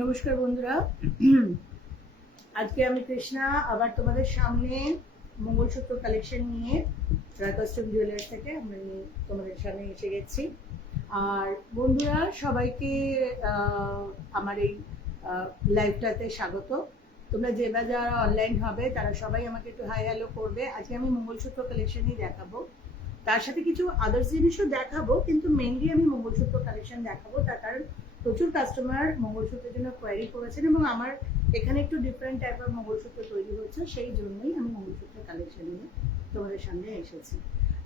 নমস্কার বন্ধুরা। আজকে আমি কৃষ্ণা আবার তোমাদের সামনে মঙ্গলসূত্র কালেকশন নিয়ে রয় কাস্টম জুয়েলার্স থেকে আমরা তোমাদের সামনে এসে গেছি। আর বন্ধুরা সবাইকে আমার এই লাইভটাতে স্বাগত। তোমরা যে বা যারা অনলাইন হবে তারা সবাই আমাকে একটু হাই হ্যালো করবে। আজকে আমি মঙ্গলসূত্র কালেকশনই দেখাবো, তার সাথে কিছু আদার্স জিনিসও দেখাবো, কিন্তু মেনলি আমি মঙ্গলসূত্র কালেকশন দেখাবো। তার কারণ প্রচুর কাস্টমার মঙ্গলসূত্রের জন্য কোয়ারি করেছেন এবং আমার এখানে একটু ডিফারেন্ট টাইপের মঙ্গলসূত্র তৈরি হচ্ছে, সেই জন্যই আমি মঙ্গলসূত্র কালেকশন নিয়ে তোমাদের সামনে এসেছি।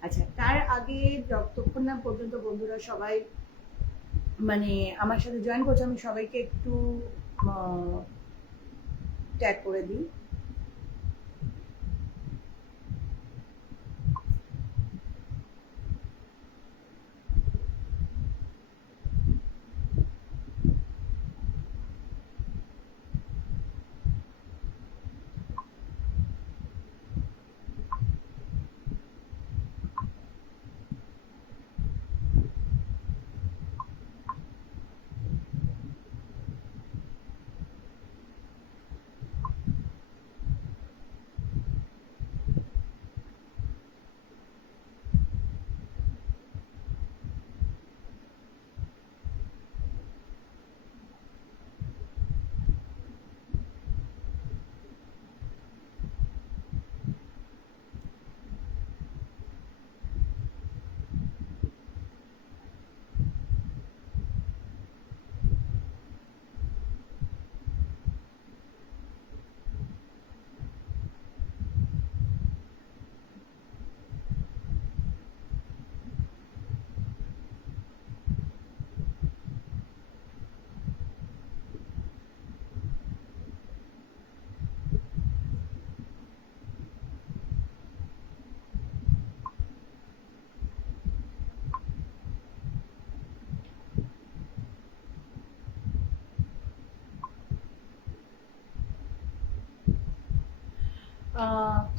আচ্ছা, তার আগে যতক্ষণ না পর্যন্ত বন্ধুরা সবাই মানে আমার সাথে জয়েন করছে, আমি সবাইকে একটু ট্যাগ করে দিই।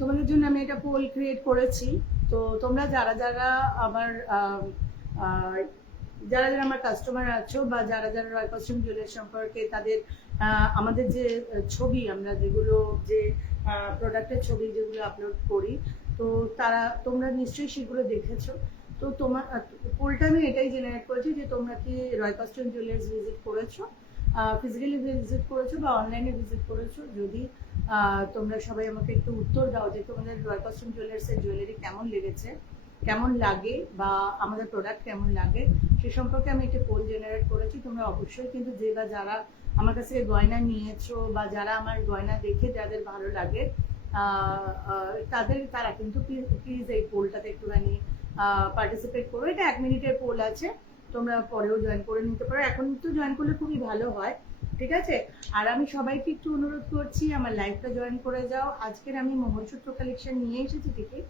তোমাদের জন্য আমি একটা পোল ক্রিয়েট করেছি। তো তোমরা যারা যারা আমার যারা যারা আমার কাস্টমার আছো বা যারা যারা রয় কাস্টম জুয়েলার্স সম্পর্কে তাদের আমাদের যে ছবি, আমরা যেগুলো যে প্রোডাক্টের ছবি যেগুলো আপলোড করি, তো তোমরা নিশ্চয়ই সেগুলো দেখেছো। তো তোমার পোলটা আমি এটাই জেনারেট করেছি যে তোমরা কি রয় কাস্টম জুয়েলার্স ভিজিট করেছো, ফিজিক্যালি ভিজিট করেছো বা অনলাইনে ভিজিট করেছো। যদি তোমরা সবাই আমাকে একটু উত্তর দাও যে তোমাদের রয় কাস্টম জুয়েলার্সের জুয়েলারি কেমন লেগেছে, কেমন লাগে, বা আমাদের প্রোডাক্ট কেমন লাগে, সে সম্পর্কে আমি একটা পোল জেনারেট করেছি। তোমরা অবশ্যই কিন্তু যে বা যারা আমার কাছ থেকে গয়না নিয়েছো বা যারা আমার গয়না দেখে যাদের ভালো লাগে তারা কিন্তু প্লিজ এই পোলটাতে একটুখানি পার্টিসিপেট করো। এটা 1 মিনিটের পোল আছে, তোমরা পরেও জয়েন করে নিতে পারো, এখন তো জয়েন করলে খুবই ভালো হয়। ঠিক আছে? আর আমি সবাইকে একটু অনুরোধ করছি আমার লাইভটা জয়েন করে যাও। আজকের আমি মঙ্গলসূত্র কালেকশন নিয়ে এসেছি ঠিকই,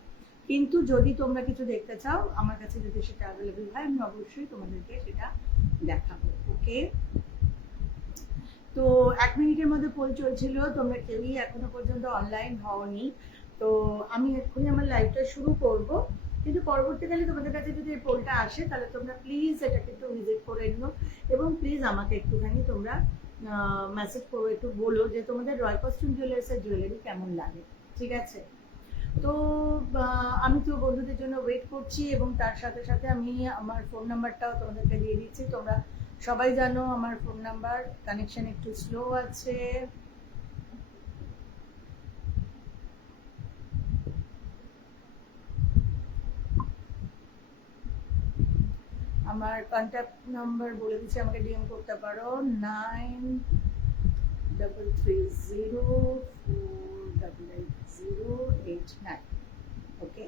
কিন্তু যদি তোমরা কিছু দেখতে চাও আমার কাছে যদি সেটা অ্যাভেলেবল হয় আমি অবশ্যই তোমাদেরকে সেটা দেখাবো। ওকে, তো 1 মিনিটের মধ্যে পোল চলছিল, তোমরা কেউই এখনো পর্যন্ত অনলাইন হওনি। তো আমি এক্ষুনি আমার লাইভটা শুরু করব, কিন্তু পরবর্তীকালে তোমাদের কাছে যদি এই পোলটা আসে তাহলে তোমরা প্লিজ এটাকে একটু ভিজিট করে নিও এবং প্লিজ আমাকে একটুখানি তোমরা মেসেজ করো, একটু বলো যে তোমাদের রয় কাস্টম জুয়েলার্সের জুয়েলারি কেমন লাগে। ঠিক আছে? তো আমি তো বন্ধুদের জন্য ওয়েট করছি এবং তার সাথে সাথে আমি আমার ফোন নাম্বারটাও তোমাদেরকে দিয়ে দিচ্ছি। তোমরা সবাই জানো আমার ফোন নাম্বার, কানেকশন একটু স্লো আছে। আমার কন্ট্যাক্ট নাম্বার বলে দিচ্ছি, আমাকে ডিএম করতে পারো 9330488089। ওকে,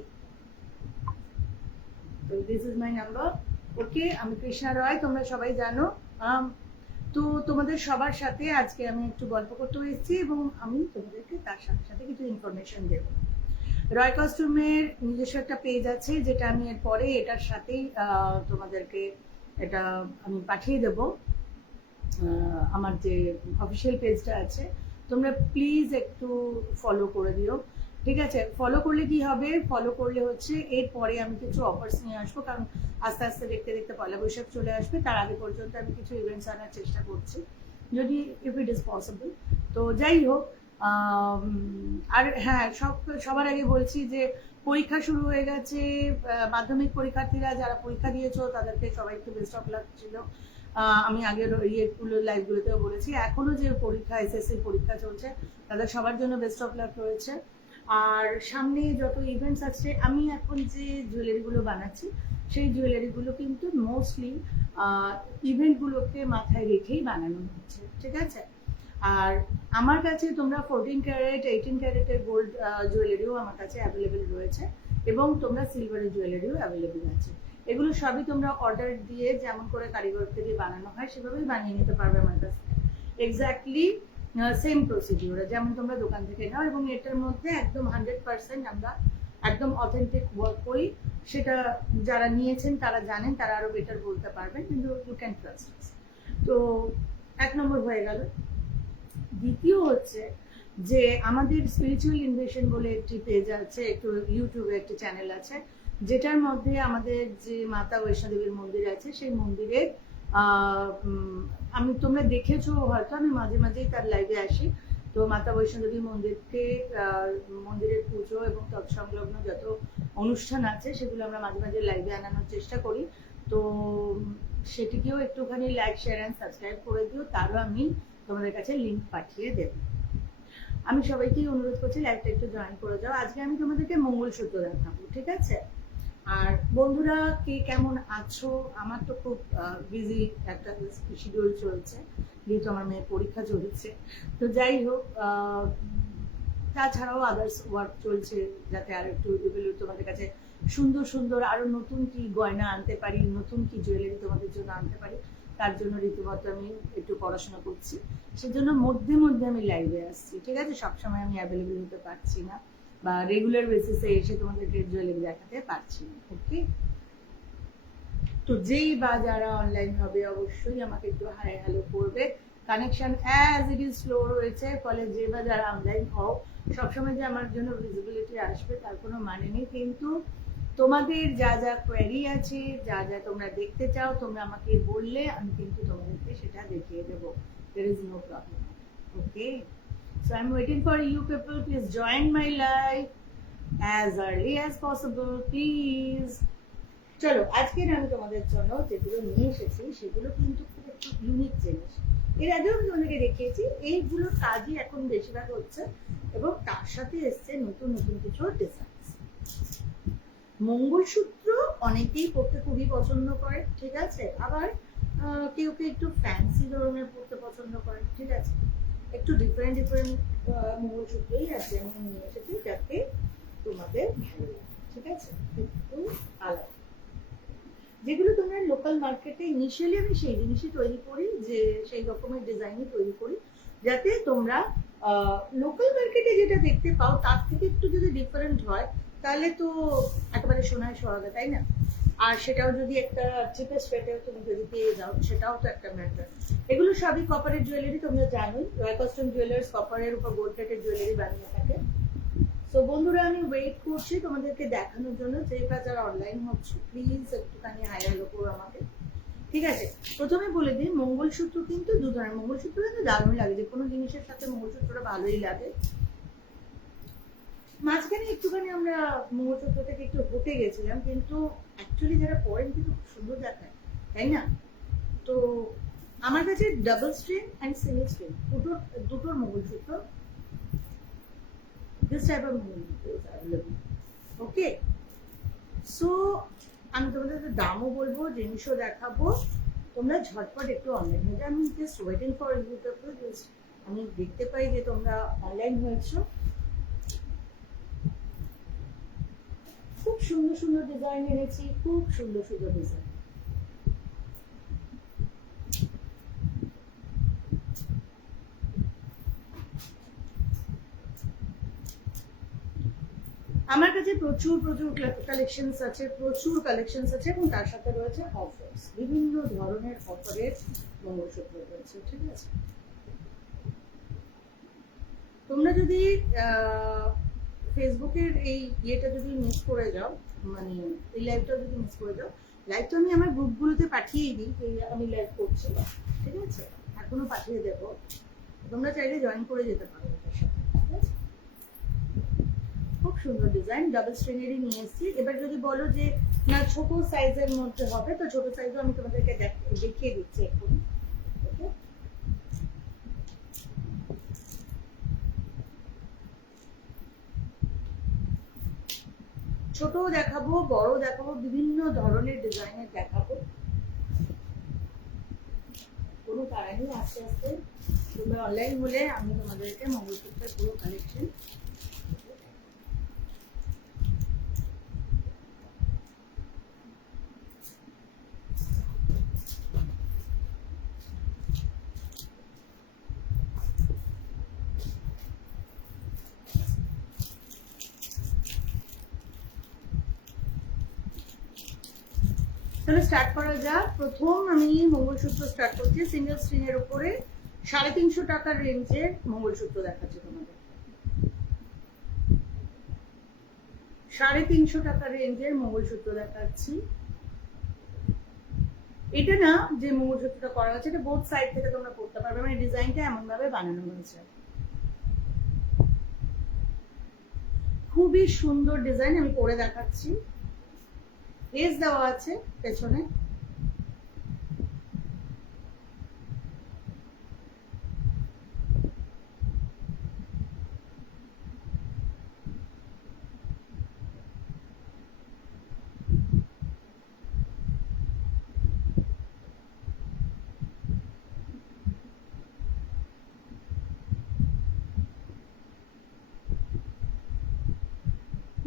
তো দিস ইজ মাই নাম্বার। ওকে, আমি কৃষ্ণা রয়, তোমরা সবাই জানো। তো তোমাদের সবার সাথে আজকে আমি একটু গল্প করতে এসেছি এবং আমি তোমাদেরকে তার সাথে সাথে কিছু ইনফরমেশন দেবো। রয় কাস্টমের নিজস্ব একটা পেজ আছে, যেটা আমি এর পরে এটার সাথেই তোমাদেরকে এটা আমি পাঠিয়ে দেব। আমার যে অফিসিয়াল পেজটা আছে তোমরা প্লিজ একটু ফলো করে দিও। ঠিক আছে? ফলো করলে কি হবে, ফলো করলে হচ্ছে এরপরে আমি কিছু অফার্স নিয়ে আসবো, কারণ আস্তে আস্তে দেখতে দেখতে পয়লা বৈশাখ চলে আসবে, তার আগে পর্যন্ত আমি কিছু ইভেন্টস আনার চেষ্টা করছি। যদি ইফ ইট ইজ পসিবল। তো যাই হোক, আর হ্যাঁ, সবার আগে বলছি যে পরীক্ষা শুরু হয়ে গেছে। মাধ্যমিক পরীক্ষার্থীরা যারা পরীক্ষা দিয়েছো তাদেরকে সবাইকে বেস্ট অফ লাক ছিল। আমি আগের ইয়েগুলো লাইভগুলোতেও বলেছি, এখনো যে পরীক্ষা এসএসসি পরীক্ষা চলছে তাদের সবার জন্য বেস্ট অফ লাক রয়েছে। আর সামনে যত ইভেন্টস আছে, আমি এখন যে জুয়েলারিগুলো বানাচ্ছি সেই জুয়েলারিগুলো কিন্তু মোস্টলি ইভেন্টগুলোকে মাথায় রেখেই বানানো হচ্ছে, ঠিক আছে। আর আমার কাছে তোমরা 14 ক্যারেট 18 ক্যারেটের গোল্ড জুয়েলারিও আমার কাছে অ্যাভেলেবেল রয়েছে, এবং তোমরা সিলভারের জুয়েলারিও অ্যাভেলেবেল আছে। এগুলো সবই তোমরা অর্ডার দিয়ে যেমন করে কারিগরকে দিয়ে বানানো হয় সেভাবেই বানিয়ে নিতে পারবে আমার কাছ থেকে। এক্স্যাক্টলি সেম প্রসিডিওরে যেমন তোমরা দোকান থেকে নাও, এবং এটার মধ্যে একদম 100% আমরা একদম অথেন্টিক ওয়ার্ক করি। সেটা যারা নিয়েছেন তারা জানেন, তারা আরো বেটার বলতে পারবেন, কিন্তু ইউ ক্যান ট্রাস্ট আস। তো 1 নম্বর হয়ে গেল। দ্বিতীয় হচ্ছে যে আমাদের স্পিরিচুয়াল ইনভেশন বলে একটি পেজ আছে, একটু ইউটিউবে একটি চ্যানেল আছে, যেটার মধ্যে আমাদের যে মাতা বৈষ্ণোদেবীর মন্দির আছে সেই মন্দিরে আমি তোমরা দেখেছো হয়তো, আমি মাঝে মাঝেই তার লাইভে আসি। তো মাতা বৈষ্ণোদেবী মন্দিরকে মন্দিরের পুজো এবং তৎসংলগ্ন যত অনুষ্ঠান আছে সেগুলো আমরা মাঝে মাঝে লাইভে আনানোর চেষ্টা করি। তো সেটিকেও একটুখানি লাইক, শেয়ার অ্যান্ড সাবস্ক্রাইব করে দিও, তারও আমি তোমাদের কাছে লিঙ্ক পাঠিয়ে দেব। আমি সবাইকেই অনুরোধ করছি লাইভটা একটু জয়েন করে যাও। আজকে আমি তোমাদেরকে মঙ্গলসূত্র দেখাবো, ঠিক আছে। আর বন্ধুরা কে কেমন আছো? আমার তো খুব বিজি একটা শিডিউল চলছে, যেহেতু আমার মেয়ের পরীক্ষা চলছে। তো যাই হোক, তাছাড়াও আদার্স ওয়ার্ক চলছে, যাতে আর একটু তোমাদের কাছে সুন্দর সুন্দর আরো নতুন কি গয়না আনতে পারি, নতুন কি জুয়েলারি তোমাদের জন্য আনতে পারি, তার জন্য রীতিমতো আমি একটু পড়াশোনা করছি। সেজন্য মধ্যে মধ্যে আমি লাইভে আসছি, ঠিক আছে। সবসময় আমি অ্যাভেলেবেল হতে পারছি না, বা রেগুলার বেসিসে এসে তোমাদেরকে জুয়েলারি দেখাতে পারছি না, ওকে। তো যেই বা যারা অনলাইন হবে অবশ্যই আমাকে একটু হাই হ্যালো করবে। Connection as it is slow রয়েছে, ফলে যে বা যারা অনলাইন হও সবসময় যে আমার জন্য ভিজিবিলিটি আসবে তার কোনো মানে নেই, কিন্তু তোমাদের যা যা কোয়েরি আছে, যা যা তোমরা দেখতে চাও, তোমরা আমাকে বললে আমি কিন্তু তোমাদেরকে সেটা দেখিয়ে দেবো। there is no problem, okay. So I'm waiting for you people. Please join my live as early as possible, please. চলো, আজকের আমি তোমাদের জন্য যেগুলো নিয়ে এসেছি সেগুলো কিন্তু খুব একটু ইউনিক জিনিস। এর আগেও আমি তোমাদেরকে দেখিয়েছি, এইগুলোর কাজই এখন বেশিরভাগ হচ্ছে, এবং তার সাথে এসছে নতুন নতুন কিছু ডিজাইন। মঙ্গলসূত্র অনেকেই পড়তে খুবই পছন্দ করে, ঠিক আছে। আবার কেউ কেউ একটু ফ্যান্সি ধরনের পড়তে পছন্দ করে, ঠিক আছে। একটু ডিফারেন্ট ডিফারেন্ট মঙ্গলসূত্রই আছে আমি নিয়ে এসেছি, যাতে তোমাদের ভালো লাগে, ঠিক আছে। একটু আলাদা, যেগুলো তোমরা লোকাল মার্কেটে ইনিশিয়ালি আমি সেই জিনিসই তৈরি করি, যে সেই রকমের ডিজাইনই তৈরি করি, যাতে তোমরা লোকাল মার্কেটে যেটা দেখতে পাও তার থেকে একটু যদি ডিফারেন্ট হয় তাহলে তো একেবারে সোনায় সোহাগা, তাই না। আর সেটাও যদি একটা চিপেস্ট রেটেও তুমি যদি পেয়ে যাও, সেটাও তো একটা ম্যাটার। এগুলো সবই কপারের জুয়েলারি, তোমরা জানোই রয় কাস্টম জুয়েলার্স কপারের উপর গোল্ড প্লেটেড জুয়েলারি বানিয়ে থাকে। তো বন্ধুরা আমি ওয়েট করছি তোমাদেরকে দেখানোর জন্য, যেটা যারা অনলাইন হচ্ছে প্লিজ একটুখানি হাই হ্যালো করো আমাকে, ঠিক আছে। প্রথমে বলে দিই, মঙ্গলসূত্র কিন্তু দু ধরনের। মঙ্গলসূত্র কিন্তু দারুণ লাগে, যে কোনো জিনিসের সাথে মঙ্গলসূত্রটা ভালোই লাগে। মাঝখানে একটুখানি আমরা মঙ্গলসূত্র থেকে একটু হতে গেছিলাম, কিন্তু অ্যাকচুয়ালি যারা পরেন কিন্তু খুব সুন্দর দেখায়, তাই না। তো আমার কাছে double string and single string দুটোর mangalsutra, this type of movement is available, okay. So আমি তোমাদের দামও বলবো, জিনিসও দেখাবো, তোমরা ঝটপট একটু অনলাইন হয়ে যাও। আমি just waiting for you people, just আমি দেখতে পাই যে তোমরা অনলাইন হয়েছো। খুব সুন্দর সুন্দর ডিজাইন এনেছি, খুব সুন্দর সুন্দর ডিজাইন। আমার কাছে প্রচুর প্রচুর কালেকশনস আছে, প্রচুর কালেকশনস আছে, এবং তার সাথে রয়েছে অফার্স, বিভিন্ন ধরনের অফারের মঙ্গলসূত্র রয়েছে, ঠিক আছে। তোমরা যদি ফেসবুকের এই ইয়েটা যদি মিস করে যাও, মানে এই লাইভটা যদি মিস করে যাও, লাইভটা আমি আমার গ্রুপগুলোতে পাঠিয়েই দিই যে আমি লাইভ করছি, ঠিক আছে। আর এখনো পাঠিয়ে দেবো, তোমরা চাইলে জয়েন করে যেতে পারো এটার সাথে। ঠিক আছে, খুব সুন্দর ডিজাইন, ডাবল স্ট্রিংয়েরই নিয়ে এসেছি। এবার যদি বলো যে না ছোট সাইজের মধ্যে হবে, তো ছোট সাইজও আমি তোমাদেরকে দেখিয়ে দিচ্ছি এখন। ওকে, ছোট দেখাবো, বড় দেখাবো, বিভিন্ন ধরনের ডিজাইনের দেখাবো, কোনো তারা নেই। আস্তে আস্তে তোমরা অনলাইন হলে আমি তোমাদেরকে মঙ্গলসূত্রের পুরো কালেকশন। তাহলে স্টার্ট করা যাক। প্রথম আমি মঙ্গলসূত্র স্টার্ট করছি সিঙ্গেল স্ট্রিং এর উপরে 350 টাকার রেঞ্জের মঙ্গলসূত্র দেখাচ্ছি তোমাদের। 350 টাকার রেঞ্জের মঙ্গলসূত্র দেখাচ্ছি। এটা না যে মঙ্গলসূত্রটা করা হচ্ছে, এটা বোথ সাইড থেকে তোমরা করতে পারবে, মানে ডিজাইনটা এমন ভাবে বানানো হয়েছে। খুবই সুন্দর ডিজাইন, আমি করে দেখাচ্ছি। এস দেওয়া আছে পেছনে,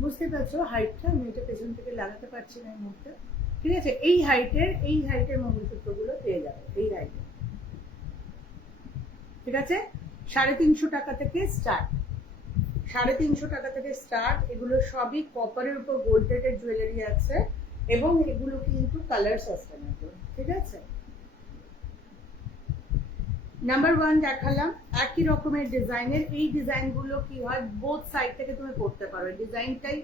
বুঝতে পারছো হাইটটা, আমি এটা পেছন থেকে লাগাতে পারছি না এই মুহূর্তে। ঠিক আছে, এই হাইটের মঙ্গলসূত্র গুলো পেয়ে যাবে এই হাইটে। ঠিক আছে, 350 টাকা থেকে স্টার্ট, 350 টাকা থেকে স্টার্ট। এগুলো সবই কপারের উপর গোল্ড প্লেটেড জুয়েলারি আছে এবং এগুলো কিন্তু কালার সাস্টেনেবল। ঠিক আছে, নাম্বার 1 দেখালাম একই রকমের ডিজাইনের। এই ডিজাইনগুলো কি হয়, বোথ সাইড থেকে তুমি করতে পারো। ডিজাইনটাই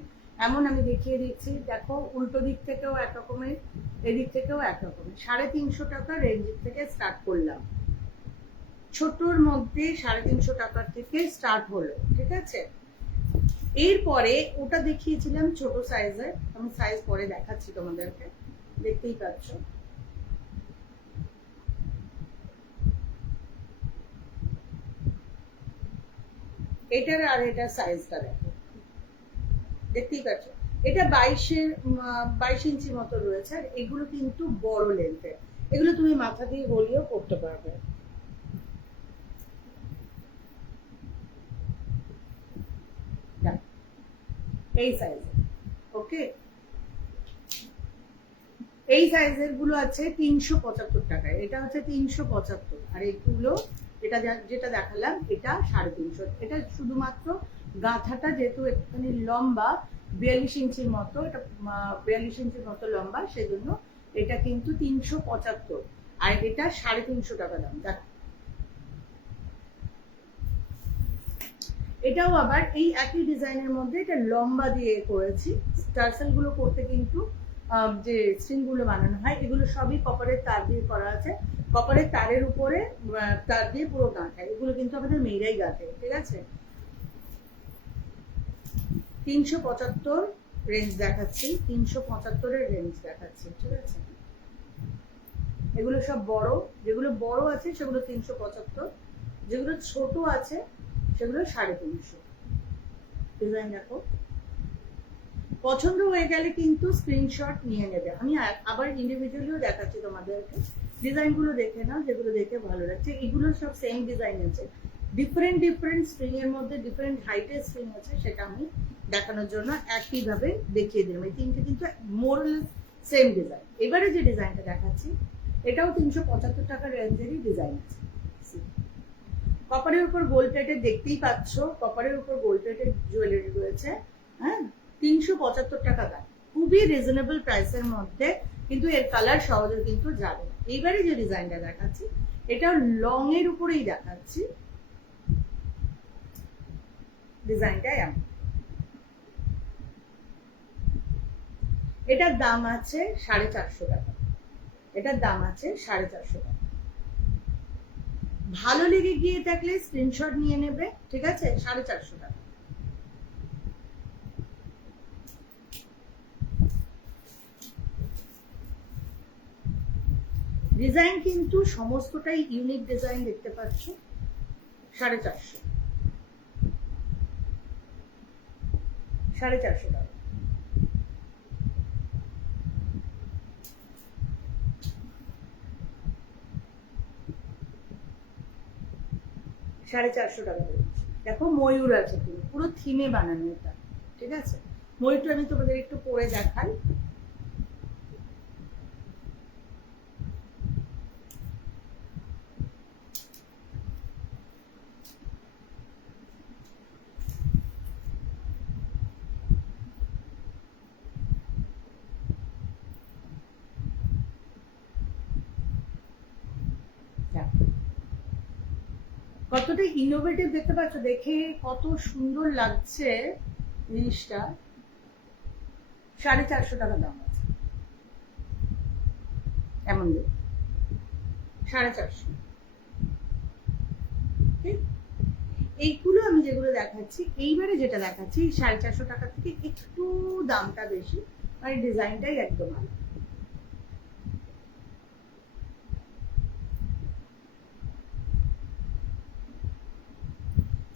এমন, আমি দেখিয়ে দিচ্ছি। দেখো, উল্টো দিক থেকেও এক রকমের, এদিক থেকেও এক রকমের। 350 টাকা রেঞ্জ থেকে স্টার্ট করলাম, ছোটর মধ্যে 350 টাকার থেকে স্টার্ট হলো। ঠিক আছে, এরপরে ওটা দেখিয়েছিলাম ছোট সাইজের, আমি সাইজ পরে দেখাচ্ছি তোমাদেরকে, দেখতেই পাচ্ছ। এটার আর এটার সাইজটা দেখো, দেখতেই পাচ্ছ। এটা 22 ইঞ্চি মতো রয়েছে, আর এগুলো কিন্তু বড় লেন্থের। এগুলো তুমি মাথা দিয়ে গলিয়েও করতে পারবে। এই সাইজের, ওকে, এই সাইজের গুলো আছে 375 টাকায়। এটা হচ্ছে 375, আর এইগুলো যেটা দেখালাম এটা 350। এটা শুধুমাত্র গাঁথাটা যেহেতু একটুখানি লম্বা, 42 ইঞ্চির মতো, এটা 42 ইঞ্চির মতো লম্বা, সেজন্য এটা কিন্তু 375, আর এটা 350 টাকা দাম। দেখো, এটাও আবার এই একই ডিজাইনের মধ্যে, এটা লম্বা দিয়ে করেছি। টার্সেল গুলো করতে কিন্তু যে স্ট্রিং গুলো বানানো হয়, এগুলো সবই কপারের তার দিয়ে করা আছে। কপারের তারের উপরে তার দিয়ে পুরো গাঁথা, এগুলো কিন্তু আমাদের মেয়েরাই গাঁথে। ঠিক আছে, 375 রেঞ্জ দেখাচ্ছি, 375-এর রেঞ্জ দেখাচ্ছি। ঠিক আছে, এগুলো সব বড়, যেগুলো বড় আছে সেগুলো 375, যেগুলো ছোট আছে সেগুলো 350। ডিজাইন দেখো, পছন্দ হয়ে গেলে কিন্তু স্ক্রিনশট নিয়ে নেবে। আমি আবার ইন্ডিভিজুয়ালিও দেখাচ্ছি তোমাদেরকে, ডিজাইন গুলো দেখে নাও, যেগুলো দেখে ভালো লাগছে। এগুলো সব সেম ডিজাইন আছে, ডিফারেন্ট স্ট্রিং এর মধ্যে ডিফারেন্ট হাইটের স্ট্রিং আছে, সেটা আমি দেখানোর জন্য একইভাবে দেখিয়ে দিলাম। এই তিনটে কিন্তু মোরলেস সেম ডিজাইন। এবারে যে ডিজাইনটা দেখাচ্ছি, এটাও 375 টাকার রেঞ্জেরই ডিজাইন আছে। কপারের উপর গোল্ড প্লেটেড, দেখতেই পাচ্ছ কপারের উপর গোল্ড প্লেটেড জুয়েলারি রয়েছে। হ্যাঁ, 375 টাকা দাম, খুবই রিজনেবল প্রাইসের মধ্যে, কিন্তু এর কালার সহজে কিন্তু যাবে না। এইবারে যে ডিজাইনটা দেখাচ্ছি, এটা লং এর উপরেই দেখাচ্ছি। ডিজাইনটা এমন, এটার দাম আছে 450 টাকা। এটার দাম আছে 450 টাকা। ভালো লেগে গিয়ে থাকলে স্ক্রিনশট নিয়ে নেবে, ঠিক আছে? 450 টাকা। ডিজাইন কিন্তু সমস্তটাই ইউনিক ডিজাইন দেখতে পাচ্ছ। 450, 450 টাকা। $450 টাকা। দেখো ময়ূর আছে, পুরো থিমে বানানো এটা, ঠিক আছে? ময়ূরটা আমি তোমাদের একটু পরে দেখাই। কতটা ইনোভেটিভ দেখতে পাচ্ছ, দেখে কত সুন্দর লাগছে জিনিসটা। 450 টাকা দাম আছে, এমন দেখ 450। এইগুলো আমি যেগুলো দেখাচ্ছি, এইবারে যেটা দেখাচ্ছি 450 টাকা থেকে একটু দামটা বেশি, মানে ডিজাইনটাই একদম আলাদা।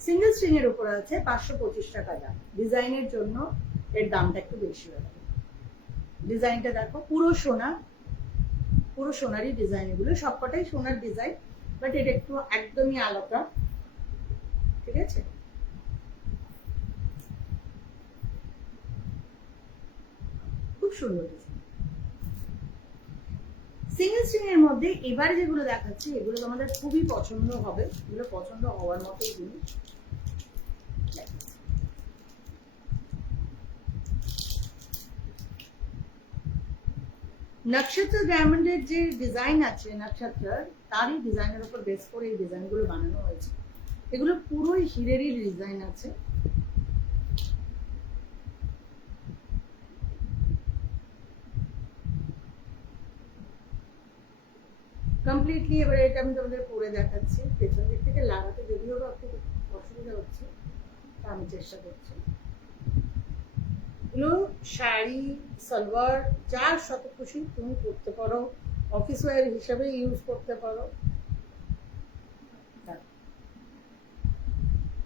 সিঙ্গেল স্ট্রিং এর উপর আছে 525 টাকা দাম। ডিজাইনের জন্য এর দামটা একটু বেশি হবে। ডিজাইনটা দেখো, পুরো সোনা, পুরো সোনারই ডিজাইন, এগুলো সবকটাই সোনার ডিজাইন, বাট এটা একটু একদমই আলাদা, ঠিক আছে? খুব সুন্দর ডিজাইন। সিঙ্গেল স্ট্রিং এর মধ্যে এবারে যেগুলো দেখাচ্ছি এগুলো তোমাদের খুবই পছন্দ হবে, এগুলো পছন্দ হওয়ার মতোই জিনিস। নক্ষত্র ডায়মন্ডের যে ডিজাইন আছে, নক্ষত্র তারই ডিজাইনের উপর বেস করে এই ডিজাইনগুলো বানানো হয়েছে। এগুলো পুরোই হিরেরই ডিজাইন আছে। কমপ্লিটলি এবারে এটা আমি তোমাদের পরে দেখাচ্ছি। পেছন দিক থেকে লাগাতে যদিও বা একটু অসুবিধা হচ্ছে, তা আমি চেষ্টা করছি। এগুলো শাড়ি, সালোয়ার, যার শত খুশি তুমি পরতে পারো, অফিস ওয়্যার হিসাবে ইউজ করতে পারো।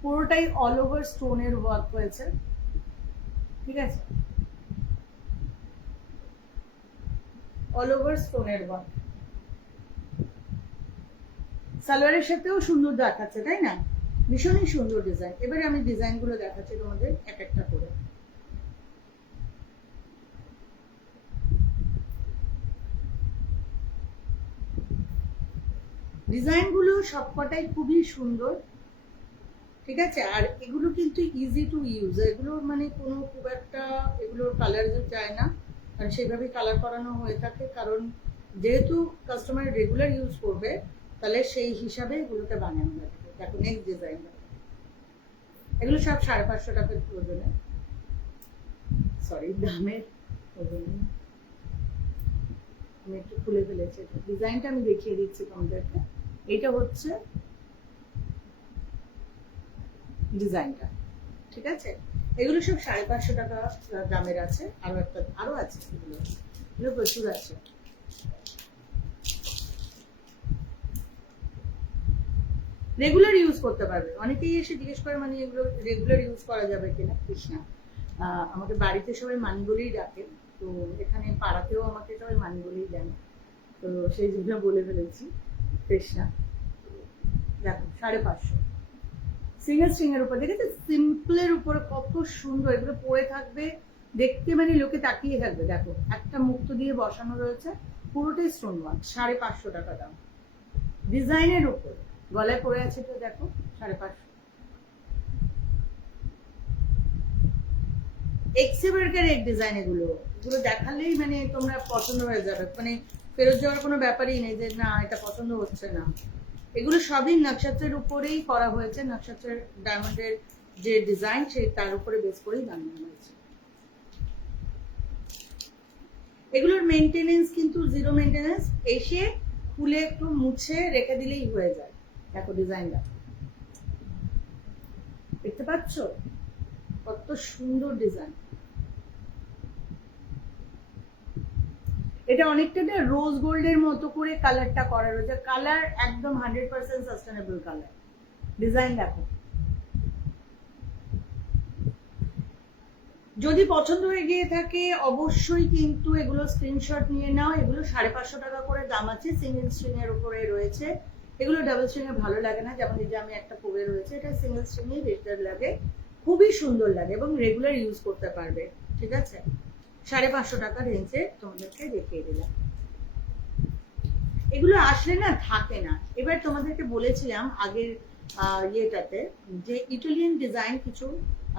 পুরোটাই অল ওভার স্টোনের ওয়ার্ক হয়েছে, ঠিক আছে? অল ওভার স্টোনের ওয়ার্ক। সালোয়ারের সাথেও সুন্দর দেখাচ্ছে, তাই না? ভীষণই সুন্দর ডিজাইন। এবারে আমি ডিজাইনগুলো দেখাচ্ছি তোমাদের এক একটা করে। ডিজাইনগুলো সবকটাই খুবই সুন্দর, ঠিক আছে? আর এগুলো কিন্তু ইজি টু ইউজ, এগুলো মানে কোনো খুব একটা এগুলোর কালার যায় না, আর সেভাবেই কালার করানো হয়ে থাকে, কারণ যেহেতু কাস্টমার রেগুলার ইউজ করবে, তাহলে সেই হিসাবে এগুলোকে বানানো হয়ে থাকে। দেখো নেক্সট ডিজাইন, এগুলো সব 550 টাকার ওজনে, সরি দামের ওজনে। আমি একটু খুলে ফেলেছি, ডিজাইনটা আমি দেখিয়ে দিচ্ছি তোমাদেরকে। এইটা হচ্ছে ডিজাইনটা, ঠিক আছে? এগুলো সব 550 টাকা দামের আছে। আরো আছে, এগুলো প্রচুর আছে। রেগুলার ইউজ করতে পারবে। অনেকেই এসে জিজ্ঞেস করে মানে এগুলো রেগুলার ইউজ করা যাবে কিনা। কৃষ্ণা, আমাকে বাড়িতে সবাই মানি বলেই ডাকে, তো এখানে পাড়াতেও আমাকে সবাই মানি বলেই দেন, তো সেই জন্য বলে ফেলেছি কৃষ্ণা। দেখো 550 সিঙ্গেল স্ট্রিং এর উপর, দেখেছো সিম্পলের উপর কত সুন্দর। এগুলো পরে থাকবে, দেখতে মানে লোকে তাকিয়ে থাকবে। দেখো একটা মুক্ত দিয়ে বসানো রয়েছে, পুরোটাই স্টোন ওয়ার্ক। 550 টাকা দাম। ডিজাইনের উপর গলায় পরে আছে, তো দেখো 550। এক্সেবার্কার এক ডিজাইন, এগুলো দেখালেই মানে তোমরা পছন্দ হয়ে যাবে, মানে ফেরত যাওয়ার কোনো ব্যাপারই নেই যে না এটা পছন্দ হচ্ছে না। এগুলো সবই নক্ষত্রের উপরেই করা হয়েছে, নক্ষত্রের ডায়মন্ডের যে ডিজাইন সেই তার উপরে বেস করেই বানানো হয়েছে। এগুলোর মেনটেনেন্স কিন্তু জিরো মেনটেনেন্স, এসে খুলে একটু মুছে রেখে দিলেই হয়ে যায়। দেখো ডিজাইনটা, দেখতে পাচ্ছ কত সুন্দর ডিজাইন। এটা অনেকটা না রোজ গোল্ডের মতো করে কালারটা করা রয়েছে, কালার একদম 100% সাস্টেনেবল কালার। ডিজাইন দেখো, যদি পছন্দ হয়ে গিয়ে থাকে অবশ্যই কিন্তু এগুলো স্ক্রিনশট নিয়ে নাও। এগুলো 550 টাকা করে দাম আছে, সিঙ্গেল স্ট্রিং এর উপরে রয়েছে। এগুলো ডাবল স্ট্রিং এ ভালো লাগে না, যেমন এই যে আমি একটা পরে রয়েছে, এটা সিঙ্গেল স্ট্রিং এ বেটার লাগে, খুবই সুন্দর লাগে এবং রেগুলার ইউজ করতে পারবে। ঠিক আছে, 550 টাকা রেঞ্জে তোমাদেরকে দেখিয়ে দিলাম। এগুলো আসলে না থাকে না। এবার তোমাদেরকে বলেছিলাম আগের ইয়েটাতে যে ইটালিয়ান ডিজাইন কিছু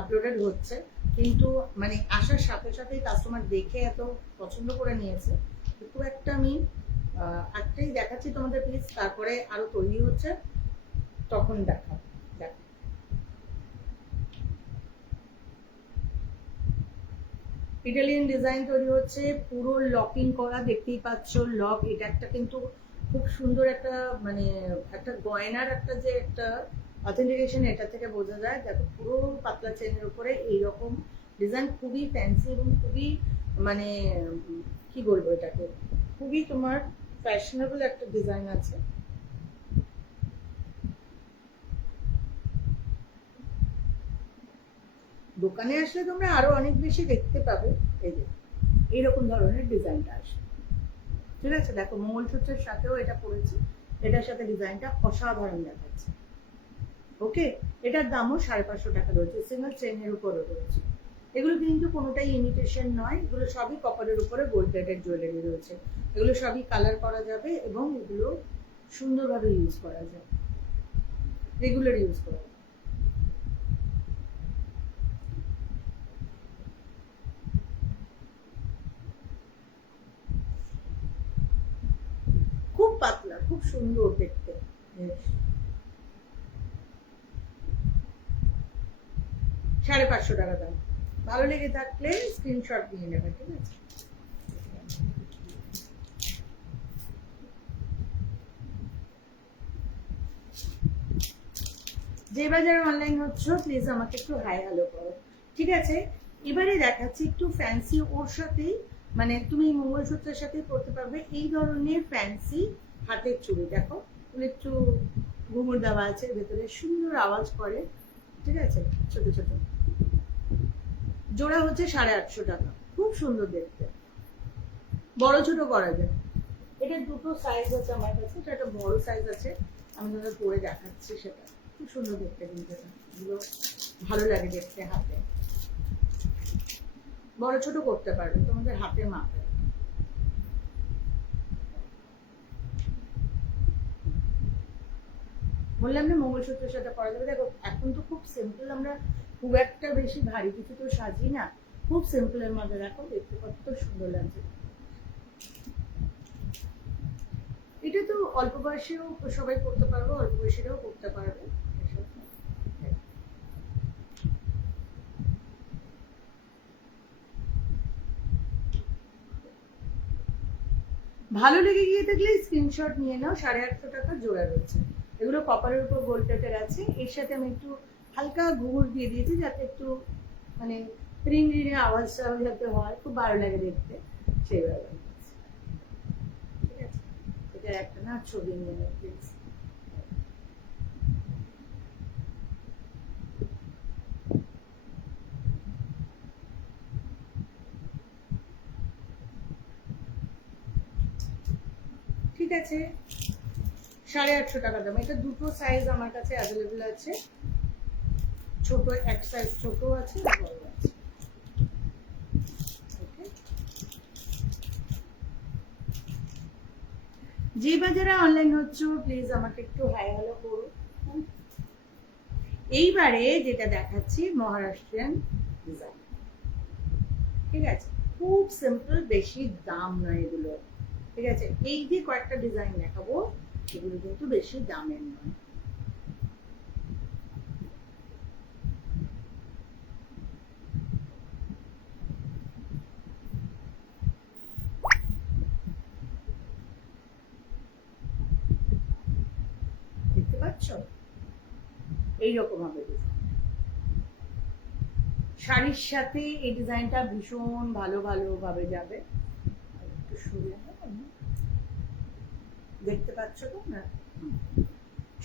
আপলোডেড হচ্ছে, কিন্তু মানে আসার সাথে সাথে কাস্টমার দেখে এত পছন্দ করে নিয়েছে, খুব একটা আমি একটাই দেখাচ্ছি তোমাদের প্লিজ, তারপরে আরো তৈরি হচ্ছে তখন দেখো। দেখো ইটালিয়ান ডিজাইন তৈরি হচ্ছে, পুরো লকিং করা, দেখতেই পাচ্ছ লক। এটা একটা কিন্তু খুব সুন্দর একটা মানে একটা গয়নার একটা যে একটা অথেন্টিকেশন এটা থেকে বোঝা যায়। দেখো পুরো পাতলা চেনের উপরে এইরকম ডিজাইন, খুবই ফ্যান্সি এবং খুবই মানে কি বলবো এটাকে, খুবই তোমার ফ্যাশনেবল একটা ডিজাইন আছে। দোকানে আসলে তোমরা আরো অনেক বেশি দেখতে পাবে। এই যে এইরকম ধরনের ডিজাইনটা আসে। ঠিক আছে, দেখো মঙ্গলসূত্রের সাথেও এটা পড়েছি, এটার সাথে ডিজাইনটা অসাধারণ দেখাচ্ছে। ওকে, এটার দামও 550 টাকা রয়েছে, সিঙ্গেল চেনের উপরে রয়েছে। এগুলো কিন্তু কোনোটাই ইমিটেশন নয়, এগুলো সবই কপারের উপরে গোল্ড প্লেটেড জুয়েলারি রয়েছে। এগুলো সবই কালার করা যাবে এবং এগুলো সুন্দরভাবে ইউজ করা যায়, রেগুলার ইউজ করা যায়। খুব পাতলা, খুব সুন্দর দেখতে। 550 টাকা দাম। ভালো লেগে থাকলে স্ক্রিনশট নিয়ে নেবে। ঠিক আছে, যে বাজারে অনলাইন হচ্ছে প্লিজ আমাকে একটু হাই হ্যালো করো। ঠিক আছে, এবারে দেখাচ্ছি একটু ফ্যান্সি, ওর সাথেই মানে তুমি মঙ্গলসূত্রের সাথে পরতে পারবে এই ধরনের ফ্যান্সি হাতের চুড়ি। দেখো একটু ঘুঙুর দেওয়া আছে ভেতরে, সুন্দর আওয়াজ করে। ঠিক আছে, ছোট ছোট জোড়া হচ্ছে 850 টাকা, খুব সুন্দর দেখতে, বড় ছোট করা যায়। এটা দুটো সাইজ আছে আমার কাছে, এটা একটা বড় সাইজ আছে, আমি তোমাদের পরে দেখাচ্ছি। সেটা খুব সুন্দর দেখতে, কিন্তু এগুলো ভালো লাগে দেখতে হাতে। বড় ছোট করতে পারবে তোমাদের হাতের মাপে। বললাম না মঙ্গলসূত্রের সাথে পরা যাবে। দেখো এখন তো খুব সিম্পল, আমরা খুব একটা বেশি ভারী কিছু তো সাজি না, খুব সিম্পলের মধ্যে দেখো দেখতে কত সুন্দর লাগছে। এটা তো অল্প বয়সেও সবাই করতে পারবে, অল্প বয়সীরাও করতে পারবে। ভালো লেগে গিয়ে থাকলে স্ক্রিনশট নিয়ে নাও। 850 টাকা জোড়া রয়েছে, এগুলো কপারের উপর গোল্ড প্লেটের আছে। এর সাথে আমি একটু হালকা ঘুঙুর দিয়ে দিয়েছি যাতে একটু মানে রিং রিং আওয়াজটা যাতে হয়, খুব ভালো লাগে দেখতে সেইভাবে। ঠিক আছে, এটা একটা না ছবি নিয়ে নাও প্লিজ। ঠিক আছে, 850 টাকা দাম। এটা দুটো সাইজ আমার কাছে অ্যাভেলেবেল আছে, ছোট এক সাইজ ছোট আছে, বড় আছে। যে বাজারে অনলাইন হচ্ছে প্লিজ আমাকে একটু হাই হ্যালো করো। এইবারে যেটা দেখাচ্ছি মহারাষ্ট্রিয়ান ডিজাইন। ঠিক আছে, খুব সিম্পল, বেশি দাম নয় এগুলো। ঠিক আছে, এই যে কয়েকটা ডিজাইন দেখাবো এগুলো কিন্তু বেশি দামের নয়। দেখতে পাচ্ছ পাচ্ছ? এইরকম হবে শাড়ির সাথে এই ডিজাইনটা ভীষণ ভালোভাবে যাবে। একটু সরিয়ে দেখতে পাচ্ছ তো না?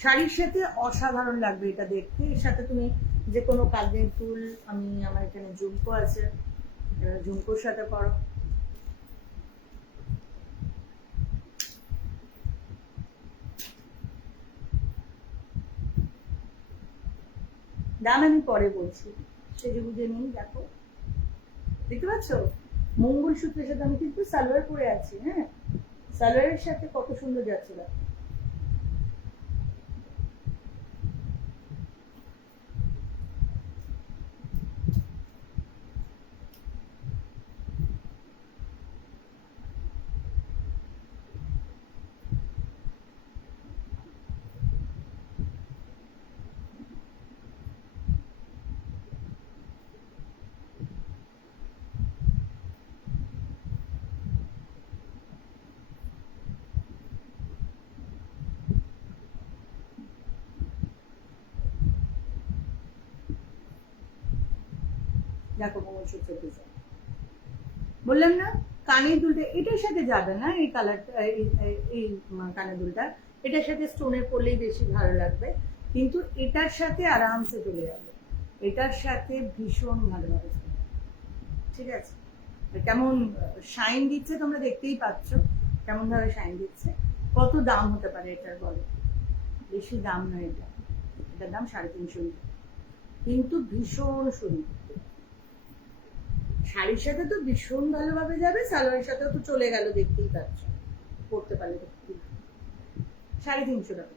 শাড়ির সাথে অসাধারণ লাগবে এটা দেখতে। এর সাথে তুমি যে কোনো কাঁধের ফুল, আমি আমার এখানে ঝুমকো আছে, ঝুমকোর সাথে পরো। দাম আমি পরে বলছি, সেজে বুঝে নিই। দেখো, দেখতে পাচ্ছ মঙ্গলসূত্রের সাথে আমি কিন্তু সালোয়ার পরে আছি। হ্যাঁ, সালোয়ারের সাথে কত সুন্দর যাচ্ছে। দেখো, দেখো মঙ্গলসূত্রের ডিজাইন। বললাম না কানের দুলটা এটার সাথে যাবে না, এই কালারটা, এই কানের দুলটা এটার সাথে স্টোনের পরলেই বেশি ভালো লাগবে, কিন্তু এটার সাথে আরামসে চলে যাবে। এটার সাথে ভীষণ ভালো হবে। ঠিক আছে, কেমন শাইন দিচ্ছে তোমরা দেখতেই পাচ্ছ, কেমন ভাবে শাইন দিচ্ছে। কত দাম হতে পারে এটার বলো? বেশি দাম নয় এটা, এটার দাম 350, কিন্তু ভীষণ সুন্দর। শাড়ির সাথে তো ভীষণ ভালোভাবে যাবে, সালোয়ারের সাথেও তো চলে গেল, দেখতেই পাচ্ছ। পড়তে পারলে তো 350 টাকা।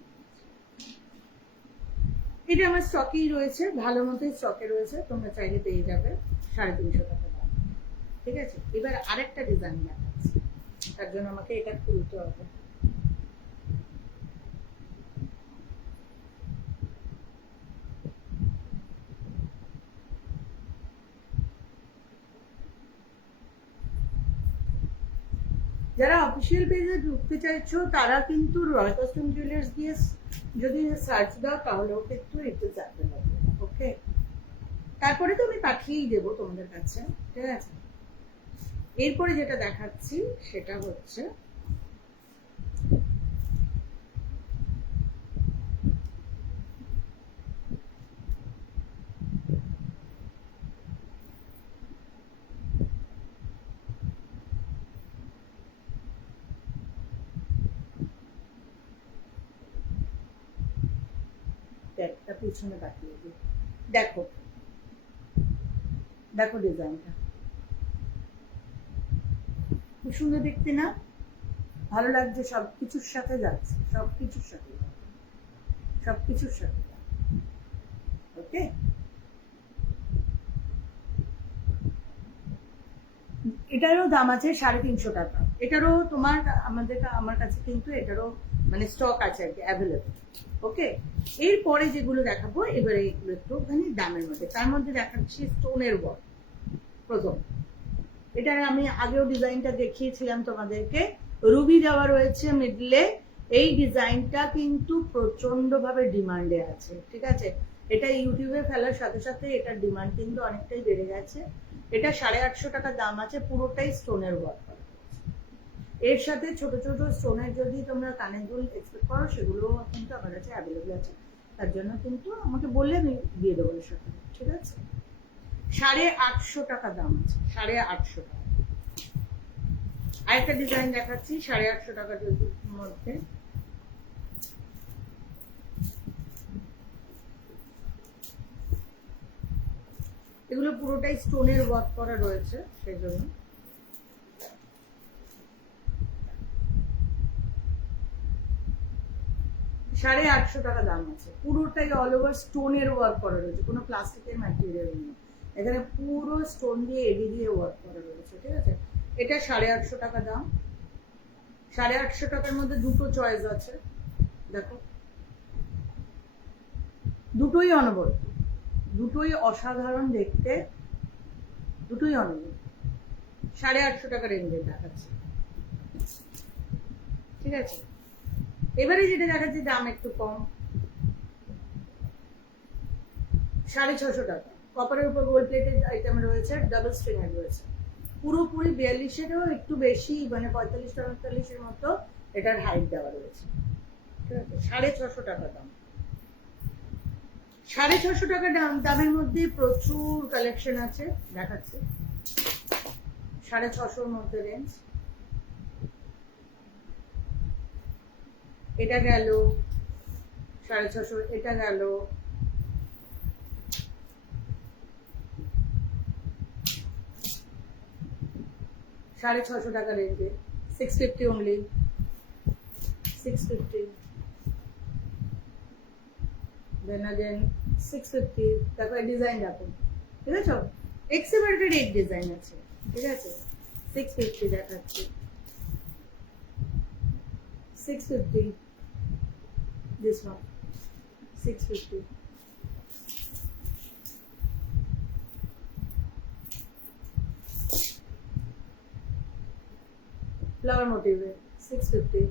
এটা আমার স্টকেই রয়েছে, ভালো মতোই স্টকে রয়েছে, তোমরা চাইলে পেয়ে যাবে 350 টাকা দাম। ঠিক আছে, এবার আরেকটা ডিজাইন দেখাচ্ছি, তার জন্য আমাকে এটা খুলতে হবে। যারা অফিসিয়াল পেজে ঢুকতে চাইছো তারা কিন্তু রয় কাস্টম জুয়েলার্স দিয়ে যদি সার্চ দাও তাহলেও কিন্তু একটু যাবে লাগবে। ওকে, তারপরে তো আমি পাঠিয়েই দেবো তোমাদের কাছে। ঠিক আছে, এরপরে যেটা দেখাচ্ছি সেটা হচ্ছে একটা পিছনে পাঠিয়ে দিই। দেখো, দেখো ডিজাইনটা খুব সুন্দর দেখতে না? ভালো লাগছে, সবকিছুর সাথে যাচ্ছে, সবকিছুর সাথে, সবকিছুর সাথে। ওকে, এটারও দাম আছে 350 টাকা। এটারও তোমার আমার কাছে কিন্তু এটারও মানে স্টক আছে আর কি, অ্যাভেলেবল। ওকে, এরপরে যেগুলো দেখাবো এবারে এগুলো একটুখানি দামের মধ্যে। তার মধ্যে দেখাচ্ছি স্টোনের ওয়ার্ক। প্রথম, এটা আমি আগেও ডিজাইনটা দেখিয়েছিলাম তোমাদেরকে, রুবি দেওয়া রয়েছে মিডলে। এই ডিজাইনটা কিন্তু প্রচন্ড ভাবে ডিমান্ডে আছে। ঠিক আছে, এটা ইউটিউবে ফেলার সাথে সাথে এটার ডিমান্ড কিন্তু অনেকটাই বেড়ে গেছে। এটা 850 টাকা দাম আছে, পুরোটাই স্টোনের ওয়ার্ক। এর সাথে ছোট ছোট স্টোনের যদি তোমরা কানের দুল এক্সপেক্ট করো সেগুলো কিন্তু আমার কাছে অ্যাভেলেবল আছে, তার জন্য কিন্তু আমাকে বললে আমি দিয়ে দেবো এর সাথে। ঠিক আছে, 850 টাকা দাম আছে, 850 টাকা। আরেকটা ডিজাইন দেখাচ্ছি 850 টাকার মধ্যে। এগুলো পুরোটাই স্টোনের ওয়ার্ক করা রয়েছে, সেই জন্য। $850 টাকা দাম আছে, পুরোটাই অল ওভার স্টোনের ওয়ার্ক করা রয়েছে, কোনো প্লাস্টিকের ম্যাটেরিয়াল নেই, এখানে পুরো স্টোন দিয়ে এডি দিয়ে ওয়ার্ক করা রয়েছে। ঠিক আছে, এটা 850 টাকা দাম। 850 টাকার মধ্যে দুটো চয়েস আছে, দেখো দুটোই অনবদ্য, দুটোই অসাধারণ দেখতে, দুটোই অনবদ্য। 850 টাকা রেঞ্জে দেখাচ্ছে। ঠিক আছে, এবারে যেটা দেখাচ্ছি দাম একটু কম, 650 টাকা। কপারের উপর গোল্ড প্লেটেড আইটেম রয়েছে, ডাবল স্ট্রিংয়ের রয়েছে, পুরোপুরি 42-এরও একটু বেশি, মানে 45-45 মতো এটার হাইট দেওয়া রয়েছে। ঠিক আছে, 650 টাকা দাম। 650 টাকা দামের মধ্যে প্রচুর কালেকশন আছে, দেখাচ্ছি। 650-র মধ্যে রেঞ্জ। এটা গেল 650, এটা গেল 650 টাকা রেঞ্জে, 650 অনলি, 650। দেন अगेन 650। তারপরে ডিজাইন রাখুন, ঠিক আছে, এক্সেভারেটেড 8 ডিজাইন আছে, ঠিক আছে। 650 দেখাচ্ছি, 650, this one 650। फ्लावर मोटिव है 650।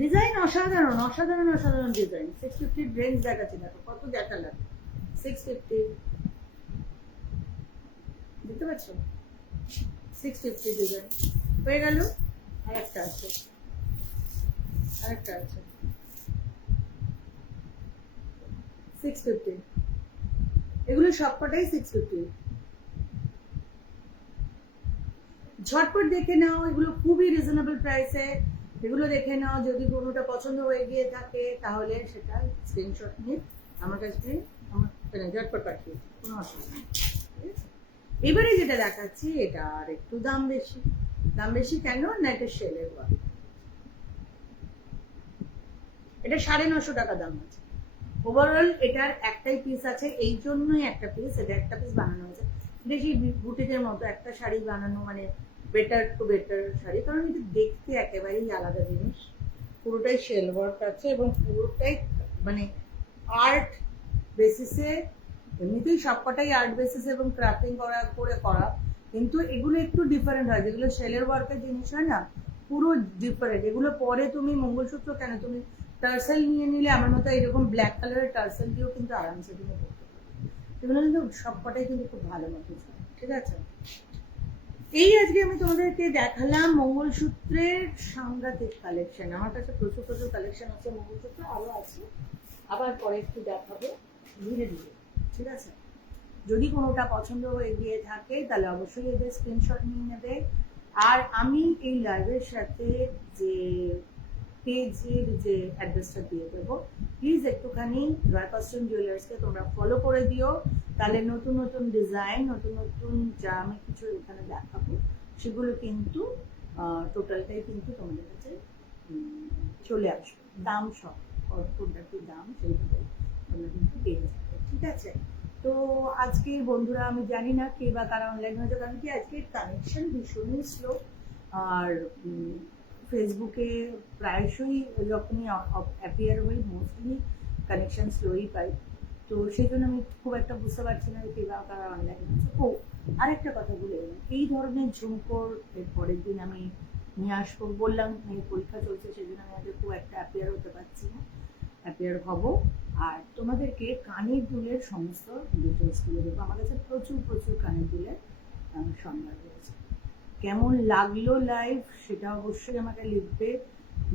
ডিজাইন অসাধারণ অসাধারণ অসাধারণ ডিজাইন। 650 রেঞ্জ দেখাচ্ছি, দেখো কত দেখালাম। 650 দেখতে পাচ্ছ, 650 ডিজাইন হয়ে গেল। আরেকটা আছে, আরেকটা আছে 650। এগুলো সবকটাই 650। ঝটপট দেখে নাও, এগুলো খুবই রিজনেবল প্রাইসে। এগুলো দেখে নাও, যদি কোনোটা পছন্দ হয়ে গিয়ে থাকে তাহলে সেটা স্ক্রিনশট নিয়ে আমার কাছে ঝটপট পাঠিয়ে, কোনো অসুবিধা নেই। এবারে যেটা দেখাচ্ছি এটা আর একটু দাম বেশি। দাম বেশি কেন না, এটা সেলের ওয়ার্ক। এটা 950 টাকা দাম আছে। ওভারঅল এটার একটাই পিস আছে, এই জন্যই একটা পিস, এটা একটা পিস বানানো হয়েছে। এটা সেই বুটিকের মতো একটা শাড়ি বানানো, মানে বেটার টু বেটার শাড়ি, কারণ এটা দেখতে একেবারেই আলাদা জিনিস। পুরোটাই শেল ওয়ার্ক আছে এবং পুরোটাই মানে আর্ট বেসিসে। এমনিতেই সবকটাই আর্ট বেসিস এবং ক্রাফটিং করা, কিন্তু এগুলো একটু ডিফারেন্ট হয়। যেগুলো শেলের ওয়ার্কের জিনিস হয় না, পুরো ডিফারেন্ট। এগুলো পরে তুমি মঙ্গলসূত্র কেন, তুমি টার্সেল নিয়ে নিলে আমার মতো এরকম ব্ল্যাক কালারের টার্সেল দিয়েও কিন্তু আরামসে তুমি করতে পারো। এগুলো কিন্তু সবকটাই কিন্তু খুব ভালো মতো যায়, ঠিক আছে। এই আজকে আমি তোমাদেরকে দেখালাম মঙ্গলসূত্রের সাংঘাতিক কালেকশন। আমার কাছে প্রচুর প্রচুর কালেকশন আছে মঙ্গলসূত্র, আরো আছে, আবার পরে একটু দেখাবো ধীরে ধীরে, ঠিক আছে। যদি কোনোটা পছন্দ হয়ে গিয়ে থাকে তাহলে অবশ্যই এদের স্ক্রিনশট নিয়ে নেবে। আর আমি এই লাইভের সাথে যে পেজের যে অ্যাড্রেসটা দিয়ে দেবো, প্লিজ একটুখানি রয় কস্টিউম জুয়েলার্সকে তোমরা ফলো করে দিও। তাহলে নতুন নতুন ডিজাইন, নতুন নতুন যা আমি কিছু এখানে দেখাবো সেগুলো কিন্তু টোটালটাই কিন্তু তোমাদের কাছে চলে আসবে, দাম সব কোনটা কি দাম সেইভাবে তোমরা কিন্তু পেয়ে যাবে, ঠিক আছে। তো আজকে বন্ধুরা আমি জানি না কে বা কারা অনলাইন হয়েছে, কারণ কি আজকে কানেকশন ভীষণই স্লো। আর ফেসবুকে প্রায়শই যখনই অ্যাপিয়ার হই মোস্টলি কানেকশন স্লোই পাই। তো সেই জন্য আমি খুব একটা বুঝতে পারছি না কে বা কারা অনলাইন হয়েছে। ও আরেকটা কথা বলে এলাম, এই ধরনের ঝুমকোর এর পরের দিন আমি নিয়ে আসবো। বললাম পরীক্ষা চলছে, সেই জন্য আমি আজকে খুব একটা অ্যাপিয়ার হতে পারছি না, অ্যাপিয়ার হব। আর তোমাদেরকে কানের দুলের সমস্ত ডিটেলস তুলে দেবো। আমার কাছে প্রচুর প্রচুর কানের দুলের সম্ভার রয়েছে। কেমন লাগলো লাইভ সেটা অবশ্যই আমাকে লিখবে।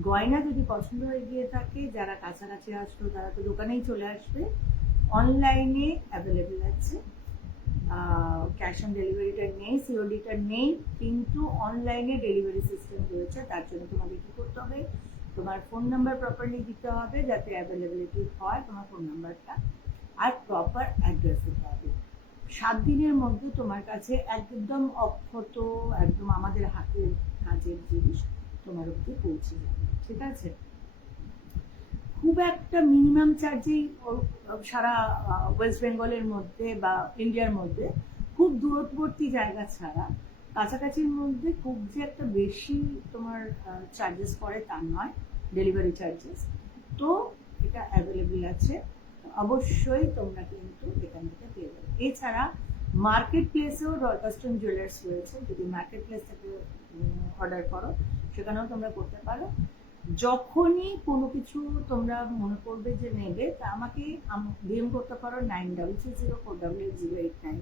গয়না যদি পছন্দ হয়ে গিয়ে থাকে, যারা কাছাকাছি আসলো তারা তো দোকানেই চলে আসবে। অনলাইনে অ্যাভেলেবেল আছে, ক্যাশ অন ডেলিভারিটা নেই, সিওডিটা নেই, কিন্তু অনলাইনে ডেলিভারি সিস্টেম রয়েছে। তার জন্য তোমাদের কী করতে হবে, তোমার ফোন নাম্বার প্রপারলি দিতে হবে যাতে অ্যাভেলেবিলিটি হয় তোমার ফোন নাম্বারটা, আর প্রপার অ্যাড্রেস দিতে হবে। 7 দিনের মধ্যে তোমার কাছে একদম অক্ষত, একদম আমাদের হাতের কাজের জিনিস তোমার অব্দি পৌঁছে যাবে, ঠিক আছে। খুব একটা মিনিমাম চার্জেই সারা ওয়েস্ট বেঙ্গলের মধ্যে বা ইন্ডিয়ার মধ্যে, খুব দূরবর্তী জায়গা ছাড়া কাছাকাছির মধ্যে খুব যে একটা বেশি তোমার চার্জেস পড়ে তা নয়, ডেলিভারি চার্জেস। তো এটা অ্যাভেলেবেল আছে, অবশ্যই তোমরা কিন্তু এখান থেকে পেয়ে যাবে। এছাড়া মার্কেট প্লেসেও রয় কাস্টম জুয়েলার্স রয়েছে, যদি মার্কেট প্লেস থেকে অর্ডার করো সেখানেও তোমরা করতে পারো। যখনই কোনো কিছু তোমরা মনে করবে যে নেবে, তা আমাকে ডিএম করতে পারো 9330480889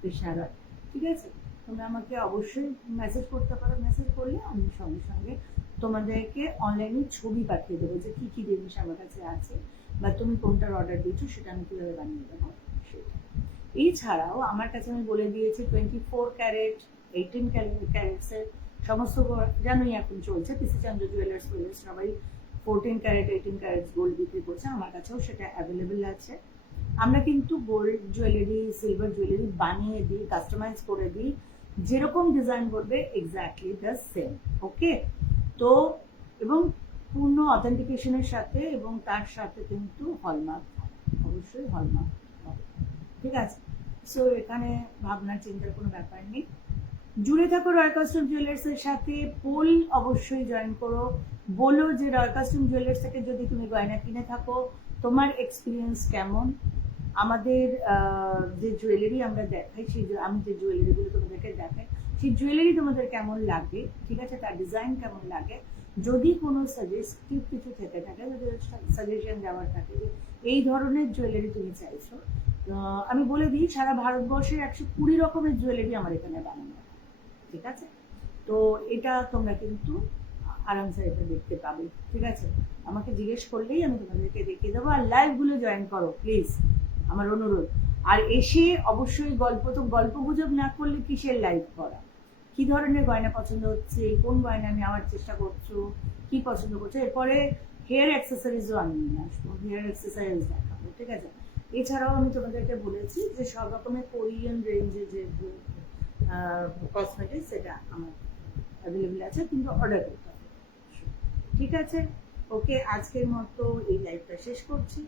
কৃষ্ণা রয়, ঠিক আছে? তোমরা আমাকে অবশ্যই মেসেজ করতে পারো, মেসেজ করলে আমি সঙ্গে সঙ্গে তোমাদেরকে অনলাইনে ছবি পাঠিয়ে দেবো যে কী কী জিনিস আমার কাছে আছে, বা তুমি কোনটার অর্ডার দিয়েছো সেটা আমি কীভাবে বানিয়ে দেবো সেটা। এছাড়াও আমার কাছে আমি বলে দিয়েছি 24 ক্যারেট 18 ক্যারেটসের সমস্ত, জানোই এখন চলছে পিসি চন্দ্র জুয়েলার্স বলে সবাই 14 ক্যারেট 18 ক্যারেট গোল্ড বিক্রি করছে, আমার কাছেও সেটা অ্যাভেলেবেল আছে। আমরা কিন্তু গোল্ড জুয়েলারি সিলভার জুয়েলারি বানিয়ে দিই, কাস্টমাইজ করে দিই, যেরকম ডিজাইন করবে এক্স্যাক্টলি দ্য সেম, ওকে? তো এবং পূর্ণ অথেন্টিকেশনের সাথে, এবং তার সাথে কিন্তু হলমার্ক, অবশ্যই হলমার্ক, ঠিক আছে? সো এখানে ভাবনার চিন্তার কোনো ব্যাপার নেই। জুড়ে থাকো রয় কাস্টম জুয়েলার্স এর সাথে, পোল অবশ্যই জয়েন করো, বলো যে রয় কাস্টম জুয়েলার্স থেকে যদি তুমি গয়না কিনে থাকো তোমার এক্সপিরিয়েন্স কেমন, আমাদের যে জুয়েলারি আমরা দেখাই, সেই আমি যে জুয়েলারিগুলো তোমাদেরকে দেখাই সেই জুয়েলারি তোমাদের কেমন লাগে, ঠিক আছে? তার ডিজাইন কেমন লাগে, যদি কোনো সাজেস্টিভ কিছু থেকে থাকে, যদি সাজেশন দেওয়ার থাকে যে এই ধরনের জুয়েলারি তুমি চাইছো, আমি বলে দিই সারা ভারতবর্ষে 120 রকমের জুয়েলারি আমার এখানে বানানো, ঠিক আছে? তো এটা তোমরা কিন্তু আরামসে এটা দেখতে পাবে, ঠিক আছে? আমাকে জিজ্ঞেস করলেই আমি তোমাদেরকে দেখিয়ে দেবো। আর লাইভগুলো জয়েন করো প্লিজ, আমার অনুরোধ। আর এসে অবশ্যই গল্প গুজব না করলে কিসের লাইভ করা, কি ধরনের গয়না পছন্দ হচ্ছে, কোন গয়না নেওয়ার চেষ্টা করছো, কি পছন্দ করছো, এরপরে হেয়ার অ্যাক্সেসরিজও আমি নিয়ে আসবো, হেয়ার অ্যাক্সেসরিজ দেখাবো, ঠিক আছে? এছাড়াও আমি তোমাদেরকে বলেছি যে সব রকমের কোরিয়ান রেঞ্জে যে কসমেটিক্স সেটা আমার অ্যাভেলেবেল আছে, কিন্তু অর্ডার করতে হবে, ঠিক আছে? ওকে, আজকের মতো এই লাইভটা শেষ করছি।